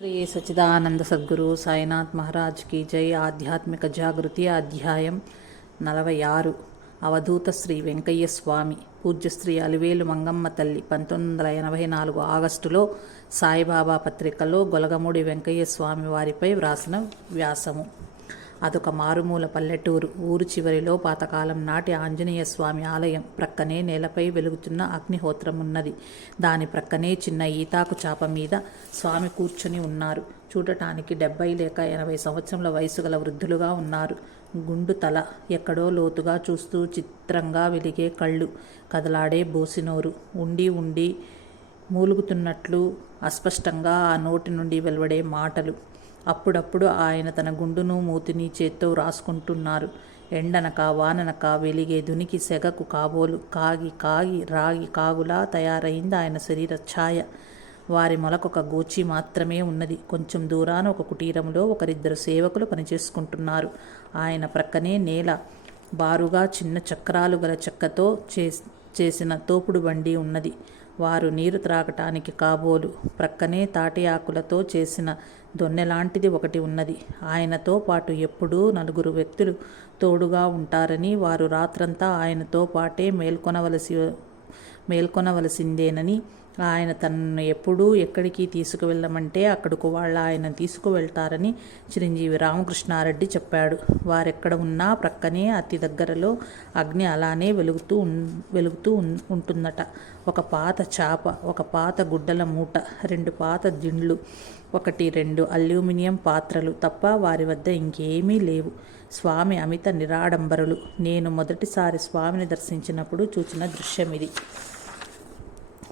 శ్రీ సచిదానంద సద్గురు సాయినాథ్ మహారాజ్కి జై ఆధ్యాత్మిక జాగృతి అధ్యాయం నలభై ఆరు అవధూత శ్రీ వెంకయ్య స్వామి పూజ్యశ్రీ అలివేలు మంగమ్మ తల్లి పంతొమ్మిది వందల ఎనభై నాలుగు ఆగస్టులో సాయిబాబా పత్రికలో గొలగమూడి వెంకయ్య స్వామి వారిపై వ్రాసిన వ్యాసము. అదొక మారుమూల పల్లెటూరు. ఊరు చివరిలో పాతకాలం నాటి ఆంజనేయ స్వామి ఆలయం. ప్రక్కనే నేలపై వెలుగుతున్న అగ్నిహోత్రం ఉన్నది. దాని ప్రక్కనే చిన్న ఈతాకు చాప మీద స్వామి కూర్చుని ఉన్నారు. చూడటానికి డెబ్బై లేక ఎనభై సంవత్సరముల వయసు గల వృద్ధులుగా ఉన్నారు. గుండు తల ఎక్కడో లోతుగా చూస్తూ చిత్రంగా వెలిగే కళ్ళు. కదలాడే బోసినోరు. ఉండి ఉండి మూలుగుతున్నట్లు అస్పష్టంగా ఆ నోటి నుండి వెలువడే మాటలు. అప్పుడప్పుడు ఆయన తన గుండును మూతిని చేత్తో రాసుకుంటున్నారు. ఎండనక వాననక వెలిగే దునికి సెగకు కాబోలు. కాగి కాగి రాగి కాగులా తయారైంది ఆయన శరీర ఛాయ. వారి మొలకొక గోచి మాత్రమే ఉన్నది. కొంచెం దూరాన ఒక కుటీరంలో ఒకరిద్దరు సేవకులు పనిచేసుకుంటున్నారు. ఆయన ప్రక్కనే నేల బారుగా చిన్న చక్రాలు గల చెక్కతో చేసిన తోపుడు బండి ఉన్నది. వారు నీరు త్రాగటానికి కాబోలు. ప్రక్కనే తాటి ఆకులతో చేసిన దొన్నెలాంటిది ఒకటి ఉన్నది. ఆయనతో పాటు ఎప్పుడూ నలుగురు వ్యక్తులు తోడుగా ఉంటారని వారు రాత్రంతా ఆయనతో పాటే మేల్కొనవలసి మేల్కొనవలసిందేనని ఆయన తనను ఎప్పుడూ ఎక్కడికి తీసుకువెళ్ళమంటే అక్కడకు వాళ్ళ ఆయన తీసుకువెళ్తారని చిరంజీవి రామకృష్ణారెడ్డి చెప్పాడు. వారెక్కడ ఉన్నా ప్రక్కనే అతి దగ్గరలో అగ్ని అలానే వెలుగుతూ వెలుగుతూ ఉంటుందట. ఒక పాత చాప ఒక పాత గుడ్డల మూట రెండు పాత దిండ్లు ఒకటి రెండు అల్యూమినియం పాత్రలు తప్ప వారి వద్ద ఇంకేమీ లేవు. స్వామి అమిత నిరాడంబరులు. నేను మొదటిసారి స్వామిని దర్శించినప్పుడు చూసిన దృశ్యం ఇది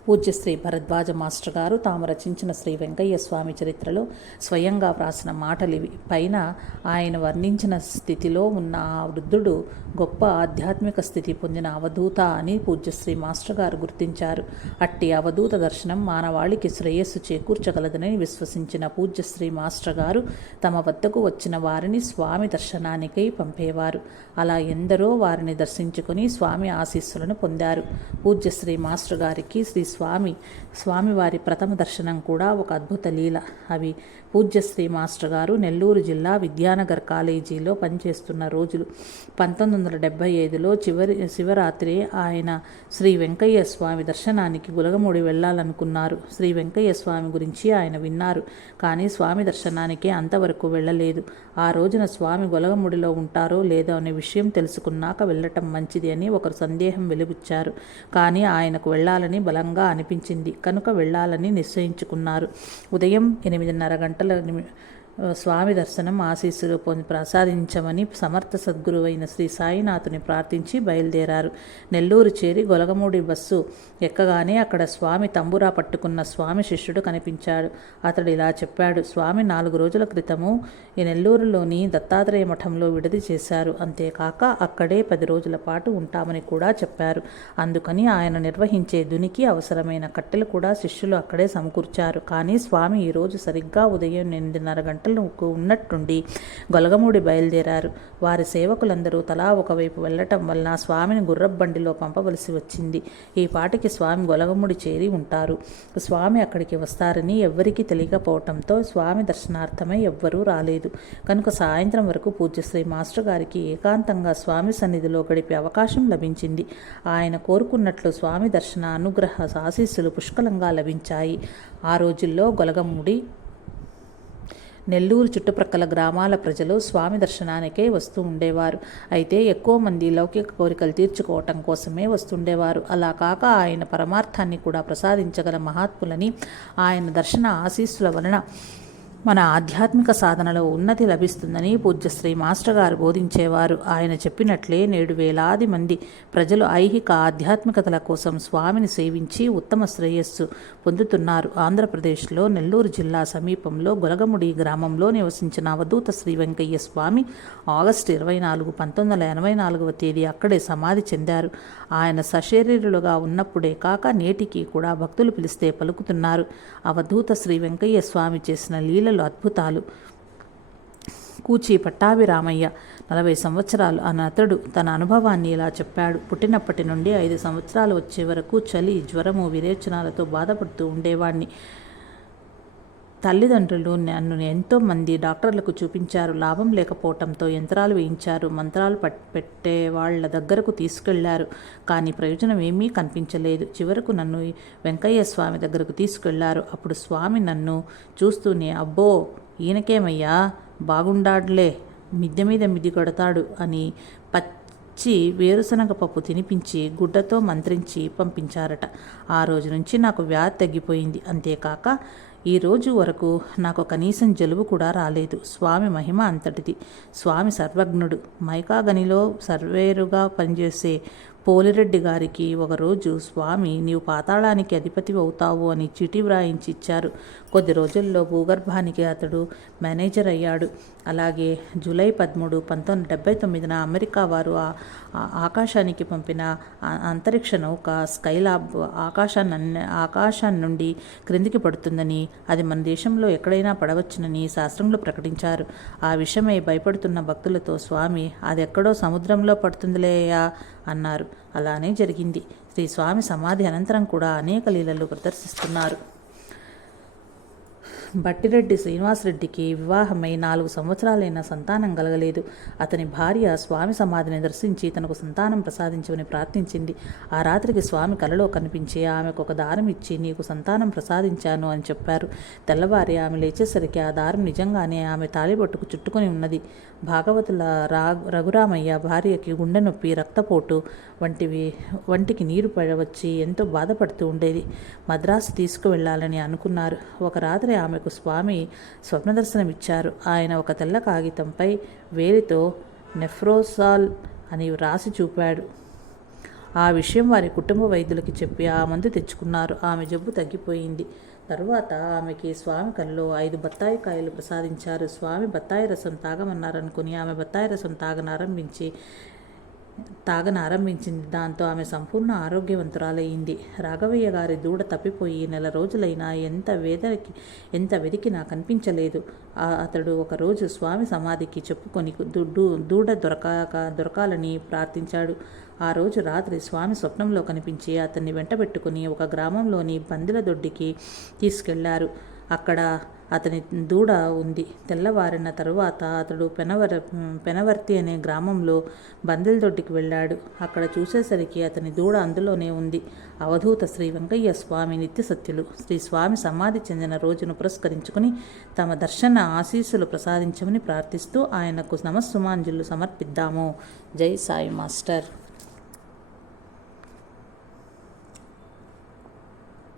పూజ్య శ్రీ భరద్వాజ మాస్టర్ గారు తాము రచించిన శ్రీ వెంకయ్య స్వామి చరిత్రలో స్వయంగా వ్రాసిన మాటలివి పైన ఆయన వర్ణించిన స్థితిలో ఉన్న ఆ వృద్ధుడు గొప్ప ఆధ్యాత్మిక స్థితి పొందిన అవధూత అని పూజ్యశ్రీ మాస్టర్ గారు గుర్తించారు. అట్టి అవధూత దర్శనం మానవాళికి శ్రేయస్సు చేకూర్చగలదని విశ్వసించిన పూజ్యశ్రీ మాస్టర్ గారు తమ వద్దకు వచ్చిన వారిని స్వామి దర్శనానికై పంపేవారు. అలా ఎందరో వారిని దర్శించుకుని స్వామి ఆశీస్సులను పొందారు. పూజ్యశ్రీ మాస్టర్ గారికి శ్రీ స్వామి స్వామివారి ప్రథమ దర్శనం కూడా ఒక అద్భుత లీల. అవి పూజ్యశ్రీ మాస్టర్ గారు నెల్లూరు జిల్లా విద్యానగర్ కాలేజీలో పనిచేస్తున్న రోజులు. పంతొమ్మిది వందల డెబ్బై ఐదులో చివరి శివరాత్రి ఆయన శ్రీ వెంకయ్య స్వామి దర్శనానికి గులగముడి వెళ్ళాలనుకున్నారు. శ్రీ వెంకయ్య స్వామి గురించి ఆయన విన్నారు కానీ స్వామి దర్శనానికి అంతవరకు వెళ్ళలేదు. ఆ రోజున స్వామి గొలగముడిలో ఉంటారో లేదో అనే విషయం తెలుసుకున్నాక వెళ్ళటం మంచిది అని ఒకరు సందేహం వెలిబుచ్చారు. కానీ ఆయనకు వెళ్ళాలని బలంగా అనిపించింది. కనుక వెళ్ళాలని నిశ్చయించుకున్నారు. ఉదయం ఎనిమిదిన్నర గంటల స్వామి దర్శనం ఆశీస్సులు పొంది ప్రసాదించమని సమర్థ సద్గురువైన శ్రీ సాయినాథుని ప్రార్థించి బయలుదేరారు. నెల్లూరు చేరి గొలగమూడి బస్సు ఎక్కగానే అక్కడ స్వామి తంబురా పట్టుకున్న స్వామి శిష్యుడు కనిపించాడు. అతడు ఇలా చెప్పాడు స్వామి నాలుగు రోజుల క్రితము ఈ నెల్లూరులోని దత్తాత్రేయ మఠంలో విడిది చేశారు. అంతేకాక అక్కడే పది రోజుల పాటు ఉంటామని కూడా చెప్పారు. అందుకని ఆయన నిర్వహించే దునికి అవసరమైన కట్టెలు కూడా శిష్యులు అక్కడే సమకూర్చారు. కానీ స్వామి ఈరోజు సరిగ్గా ఉదయం ఎనిమిదిన్నర గంటల గంటలకు ఉన్నట్టుండి గొలగమూడి బయలుదేరారు. వారి సేవకులందరూ తలా ఒకవైపు వెళ్ళటం వలన స్వామిని గుర్రబండిలో పంపవలసి వచ్చింది. ఈ పాటికి స్వామి గొలగముడి చేరి ఉంటారు. స్వామి అక్కడికి వస్తారని ఎవ్వరికీ తెలియకపోవటంతో స్వామి దర్శనార్థమై ఎవ్వరూ రాలేదు. కనుక సాయంత్రం వరకు పూజ్యశ్రీ మాస్టర్ గారికి ఏకాంతంగా స్వామి సన్నిధిలో గడిపే అవకాశం లభించింది. ఆయన కోరుకున్నట్లు స్వామి దర్శన అనుగ్రహ ఆశీస్సులు పుష్కలంగా లభించాయి. ఆ రోజుల్లో గొలగముడి నెల్లూరు చుట్టుప్రక్కల గ్రామాల ప్రజలు స్వామి దర్శనానికే వస్తూ ఉండేవారు. అయితే ఎక్కువ మంది లౌకిక కోరికలు తీర్చుకోవటం కోసమే వస్తుండేవారు. అలా కాక ఆయన పరమార్థాన్ని కూడా ప్రసాదించగల మహాత్ములని ఆయన దర్శన ఆశీస్సుల వలన మన ఆధ్యాత్మిక సాధనలో ఉన్నతి లభిస్తుందని పూజ్యశ్రీ మాస్టర్ గారు బోధించేవారు. ఆయన చెప్పినట్లే నేడు వేలాది మంది ప్రజలు ఐహిక ఆధ్యాత్మికతల కోసం స్వామిని సేవించి ఉత్తమ శ్రేయస్సు పొందుతున్నారు. ఆంధ్రప్రదేశ్లో నెల్లూరు జిల్లా సమీపంలో గొలగముడి గ్రామంలో నివసించిన అవధూత శ్రీ వెంకయ్య స్వామి ఆగస్టు ఇరవై నాలుగు పంతొమ్మిది వందల ఎనభై నాలుగవ తేదీ అక్కడే సమాధి చెందారు. ఆయన సశరీరులుగా ఉన్నప్పుడే కాక నేటికి కూడా భక్తులు పిలిస్తే పలుకుతున్నారు. అవధూత శ్రీ వెంకయ్య స్వామి చేసిన లీల పిల్లలు అద్భుతాలు. కూచి పట్టాభిరామయ్య నలభై సంవత్సరాలు అతడు తన అనుభవాన్ని ఇలా చెప్పాడు. పుట్టినప్పటి నుండి ఐదు సంవత్సరాలు వచ్చే వరకు చలి జ్వరము విరేచనాలతో బాధపడుతూ ఉండేవాణ్ణి. తల్లిదండ్రులు నన్ను ఎంతోమంది డాక్టర్లకు చూపించారు. లాభం లేకపోవటంతో యంత్రాలు వేయించారు. మంత్రాలు పట్ పెట్టే వాళ్ళ దగ్గరకు తీసుకెళ్ళారు. కానీ ప్రయోజనం ఏమీ కనిపించలేదు. చివరకు నన్ను వెంకయ్య స్వామి దగ్గరకు తీసుకెళ్ళారు. అప్పుడు స్వామి నన్ను చూస్తూనే అబ్బో ఈయనకేమయ్యా? బాగుండాడులే. మిద్దె మీద మిది కొడతాడు అని పచ్చి వేరుశనగ పప్పు తినిపించి గుడ్డతో మంత్రించి పంపించారట. ఆ రోజు నుంచి నాకు వ్యాధి తగ్గిపోయింది. అంతేకాక ఈ రోజు వరకు నాకు కనీసం జలుబు కూడా రాలేదు. స్వామి మహిమ అంతటిది. స్వామి సర్వజ్ఞుడు. మైకాగనిలో సర్వేరుగా పనిచేసే పోలిరెడ్డి గారికి ఒకరోజు స్వామి నీవు పాతాళానికి అధిపతి అవుతావు అని చిటి వ్రాయించి ఇచ్చారు కొద్ది రోజుల్లో భూగర్భానికి అతడు మేనేజర్ అయ్యాడు. అలాగే జూలై పదమూడు పంతొమ్మిది డెబ్బై తొమ్మిదిన అమెరికా వారు ఆ ఆకాశానికి పంపిన అంతరిక్ష నౌక స్కైలాబ్ ఆకాశాన్ని ఆకాశాన్ని నుండి క్రిందికి పడుతుందని అది మన దేశంలో ఎక్కడైనా పడవచ్చునని శాస్త్రంలో ప్రకటించారు. ఆ విషయమై భయపడుతున్న భక్తులతో స్వామి అది ఎక్కడో సముద్రంలో పడుతుందిలేయా అన్నారు. అలానే జరిగింది. శ్రీ స్వామి సమాధి అనంతరం కూడా అనేక లీలలు ప్రదర్శిస్తున్నారు. బట్టిరెడ్డి శ్రీనివాసరెడ్డికి వివాహమై నాలుగు సంవత్సరాలైన సంతానం కలగలేదు. అతని భార్య స్వామి సమాధిని దర్శించి తనకు సంతానం ప్రసాదించమని ప్రార్థించింది. ఆ రాత్రికి స్వామి కలలో కనిపించి ఆమెకు ఒక దారం ఇచ్చి నీకు సంతానం ప్రసాదించాను అని చెప్పారు. తెల్లవారి ఆమె లేచేసరికి ఆ దారం నిజంగానే ఆమె తాళిబొట్టుకు చుట్టుకొని ఉన్నది. భాగవతుల రా రఘురామయ్య భార్యకి గుండె నొప్పి రక్తపోటు వంటివి వంటికి నీరు పడవచ్చి ఎంతో బాధపడుతూ ఉండేది. మద్రాసు తీసుకువెళ్ళాలని అనుకున్నారు. ఒక రాత్రి ఆమె ఆమెకు స్వామి స్వప్న దర్శనం ఇచ్చారు ఆయన ఒక తెల్ల కాగితంపై వేలితో నెఫ్రోసాల్ అని వ్రాసి చూపాడు. ఆ విషయం వారి కుటుంబ వైద్యులకి చెప్పి ఆ మందు తెచ్చుకున్నారు. ఆమె జబ్బు తగ్గిపోయింది. తరువాత ఆమెకి స్వామి కల్లో ఐదు బత్తాయి కాయలు ప్రసాదించారు. స్వామి బత్తాయి రసం తాగమన్నారనుకుని ఆమె బత్తాయి రసం తాగనారంభించి తాగనారంభించింది దాంతో ఆమె సంపూర్ణ ఆరోగ్యవంతురాలయ్యింది. రాఘవయ్య గారి దూడ తప్పిపోయి నెల రోజులైనా ఎంత వేదరికి ఎంత వెతికినా కనిపించలేదు. ఆ- అతడు ఒకరోజు స్వామి సమాధికి చెప్పుకొని దుడ్డు దూడ దొరకాక దొరకాలని ప్రార్థించాడు. ఆ రోజు రాత్రి స్వామి స్వప్నంలో కనిపించి అతన్ని వెంటబెట్టుకుని ఒక గ్రామంలోని పందిల దొడ్డికి తీసుకెళ్ళారు. అక్కడ అతని దూడ ఉంది. తెల్లవారిన తరువాత అతడు పెనవర పెనవర్తి అనే గ్రామంలో బందెల దొడ్డికి వెళ్ళాడు. అక్కడ చూసేసరికి అతని దూడ అందులోనే ఉంది. అవధూత శ్రీ వెంకయ్య స్వామి నిత్య సత్యులు. శ్రీ స్వామి సమాధి చెందిన రోజును పురస్కరించుకుని తమ దర్శన ఆశీస్సులు ప్రసాదించమని ప్రార్థిస్తూ ఆయనకు నమస్సుమాంజులు సమర్పిద్దాము. జై సాయి మాస్టర్.